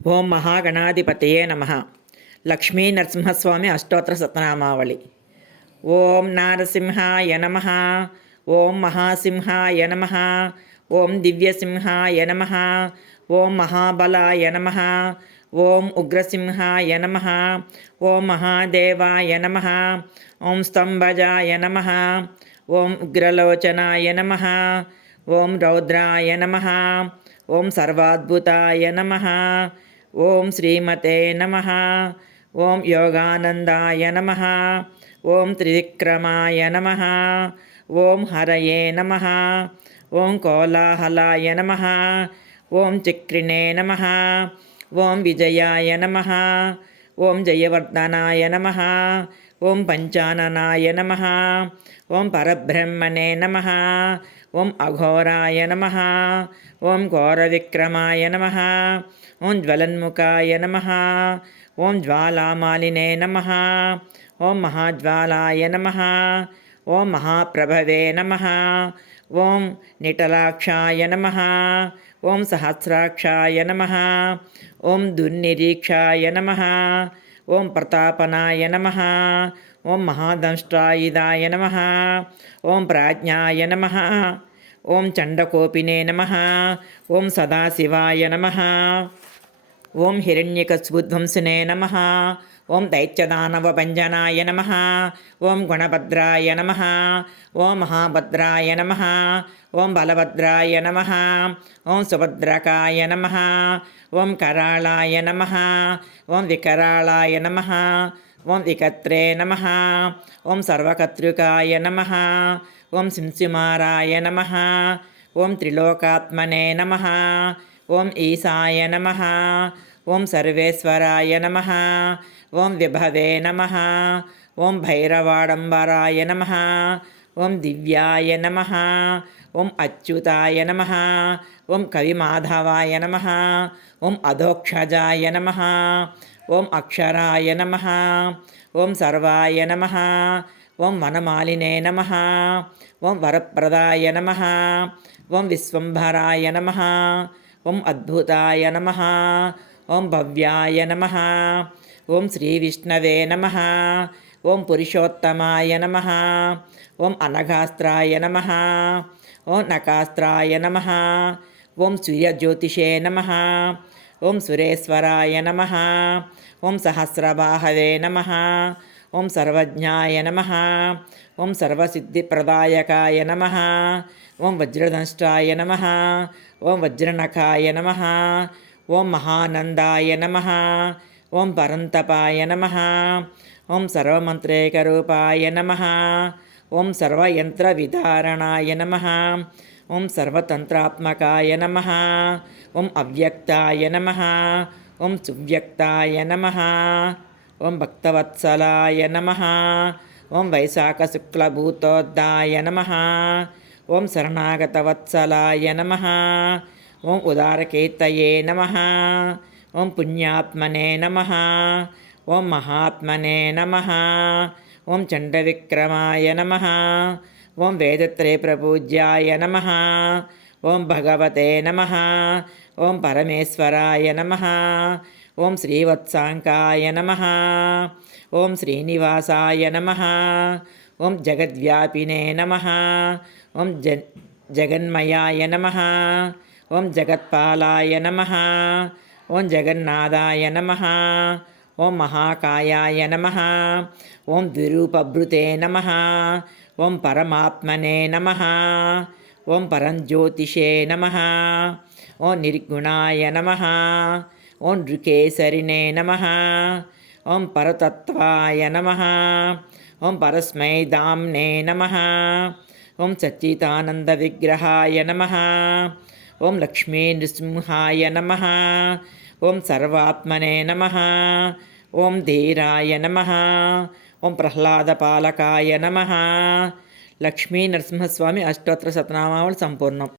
ఓం మహాగణాధిపతయే నమః. లక్ష్మీ నరసింహస్వామి అష్టోత్తర శతనామావళి. ఓం నారసింహాయ నమః. ఓం మహాసింహాయ నమః. ఓం దివ్యసింహాయ నమః. ఓం మహాబలాయ నమః. ఓం ఉగ్రసింహాయ నమః. ఓం మహాదేవాయ నమః. ఓం స్తంభజాయ నమః. ఓం ఉగ్రలోచనాయ నమః. ఓం రౌద్రాయ నమః. ఓం సర్వాద్భుతాయ నమః. ఓం శ్రీమతే నమః. ఓం యోగానందాయ నమః. ఓం త్రివిక్రమాయ నమః. ఓం హరయే నమః. ఓం కోలాహలాయ నమః. ఓం చక్రిణే నమః. ఓం విజయాయ నమః. ఓం జయవర్ధనాయ నమః. ఓం పంచాననాయ నమః. ఓం పరబ్రహ్మణే నమః. ఓం అఘోరాయ నమః. ఓం ఘోరవిక్రమాయ నమః. ఓం జ్వలన్ముఖాయ నమః. ఓం జ్వాలామాలినే నమః. ఓం మహాజ్వాలాయ నమః. ఓం మహాప్రభవే నమః. ఓం నిటలాక్షాయ నమః. ఓం సహస్రాక్షాయ నమః. ఓం దుర్నిరీక్షాయ నమః. ఓం ప్రతాపనాయ నమః. ఓం మహాదంష్ట్రాయుధాయ నమః. ఓం ప్రాజ్ఞాయ నమః. ఓం చండకోపినే నమః. ఓం సదాశివాయ నమః. ఓం హిరణ్యకశిపుధ్వంసినే నమః. ఓం దైత్యదానవభంజనాయ నమః. ఓం గుణభద్రాయ నమః. ఓం మహాభద్రాయ నమః. ఓం బలభద్రాయ నమః. ఓం సుభద్రకాయ నమః. ఓం కరాళాయ నమః. ఓం వికరాళాయ నమః. ఓం వికత్రే నమః. ఓం సర్వకర్తృకాయ నమః. ఓం సింసిమారాయ నమః. ఓం త్రిలోకాత్మనే నమః. ఓం ఈశాయ నమః. ఓం సర్వేశ్వరాయ నమః. ఓం విభవే నమః. ఓం భైరవాడంబరాయ నమః. ఓం దివ్యాయ నమః. ఓం అచ్యుతాయ నమః. ఓం కవిమాధవాయ నమః. ఓం అధోక్షజాయ నమః. ఓం అక్షరాయ నమః. ఓం సర్వాయ నమః. ఓం వనమాలినే నమః. ఓం వరప్రదాయ నమః. ఓం విశ్వంభరాయ నమః. ఓం అద్భుతాయ నమః. ఓం భవ్యాయ నమః. ఓం శ్రీవిష్ణవే నమః. ఓం పురుషోత్తమాయ నమః. ఓం అనఘాస్త్రాయ నమః. ఓం నకాస్త్రాయ నమః. ఓం సూర్యజ్యోతిషే నమః. ఓం సురేశ్వరాయ నమః. ఓం సహస్రబాహవే నమః. ఓం సర్వజ్ఞాయ నమః. ఓం సర్వసిద్ధిప్రదాయకాయ నమః. ఓం వజ్రదంష్ట్రాయ నమః. ఓం వజ్రనఖాయ నమః. ఓం మహానందాయ నమః. ఓం పరంతపాయ నమః. ఓం సర్వమంత్రేకరూపాయ నమః. ఓం సర్వయంత్రవిధారణాయ నమః. ఓం సర్వతంత్రాత్మకాయ నమః. ఓం అవ్యక్తాయ నమః. ఓం సువ్యక్తాయ నమః. ఓం భక్తవత్సలాయ నమః. ఓం వైశాఖశుక్లభూతోద్దాయ నమః. ఓం శరణాగతవత్సలాయ నమః. ఓం ఉదారకీర్తయే నమః. ఓం పుణ్యాత్మనే నమః. ఓం మహాత్మనే నమః. ఓం చండవిక్రమాయ నమః. ఓం వేదత్రయ ప్రపూజ్యాయ నమః. ఓం భగవతే నమః. ఓం పరమేశ్వరాయ నమః. ఓం శ్రీవత్సాంకాయ నమః. ఓం శ్రీనివాసాయ నమః. ఓం జగద్వ్యాపినే నమః. ఓం జగన్మయాయ నమః. ఓం జగత్పాలాయ నమః. ఓం జగన్నాథాయ నమః. ఓం మహాకాయాయ నమః. ఓం ద్విరూపభృతే నమః. ఓం పరమాత్మనే నమః. ఓం పరంజ్యోతిషే నమః. ఓం నిర్గుణాయ నమః. ఓం నృకేసరినే నమః. ఓం పరతత్వాయ నమః. ఓం పరస్మై దామ్నే నమః. ఓం సచ్చిదానంద విగ్రహాయ నమః. ఓం లక్ష్మీ నృసింహాయ నమః. ఓం సర్వాత్మనే నమః. ఓం ధీరాయ నమః. ఓం ప్రహ్లాదపాలకాయ నమః. లక్ష్మీ నరసింహస్వామి అష్టోత్తర శతనామావళి సంపూర్ణం.